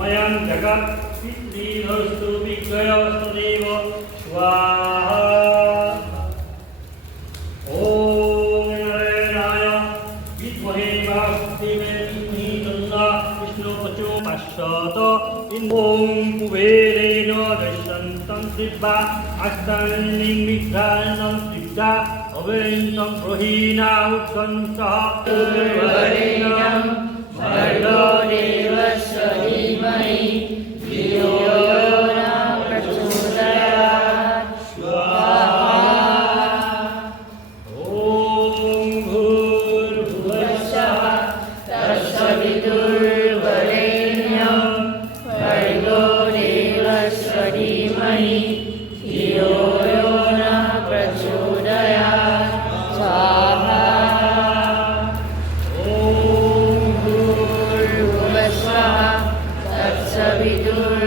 मयं जगत् पितृहस्तु विग्रहस्तदेव स्वाहा। ॐ नारायणाय विद्महे वासुदेवाय तन्नः विष्णुः प्रचोदयात्। ॐ कुबेरेण दशन्तं दिव्या अष्टाङ्गिं विघ्नानं दिव्या अवेन्तं गृहीणा उत्कण्ठः वरेण्यं भर्गो देवस्य धीमहि धियो यो न प्रचोदयात्। स्वाहा। ॐ भूर्भुवस्सुः तत्सवितुर्वरेण्यं भर्गो देवस्य धीमहि धियो यो न प्रचोदयात्। स्वाहा। तत्सवितुर्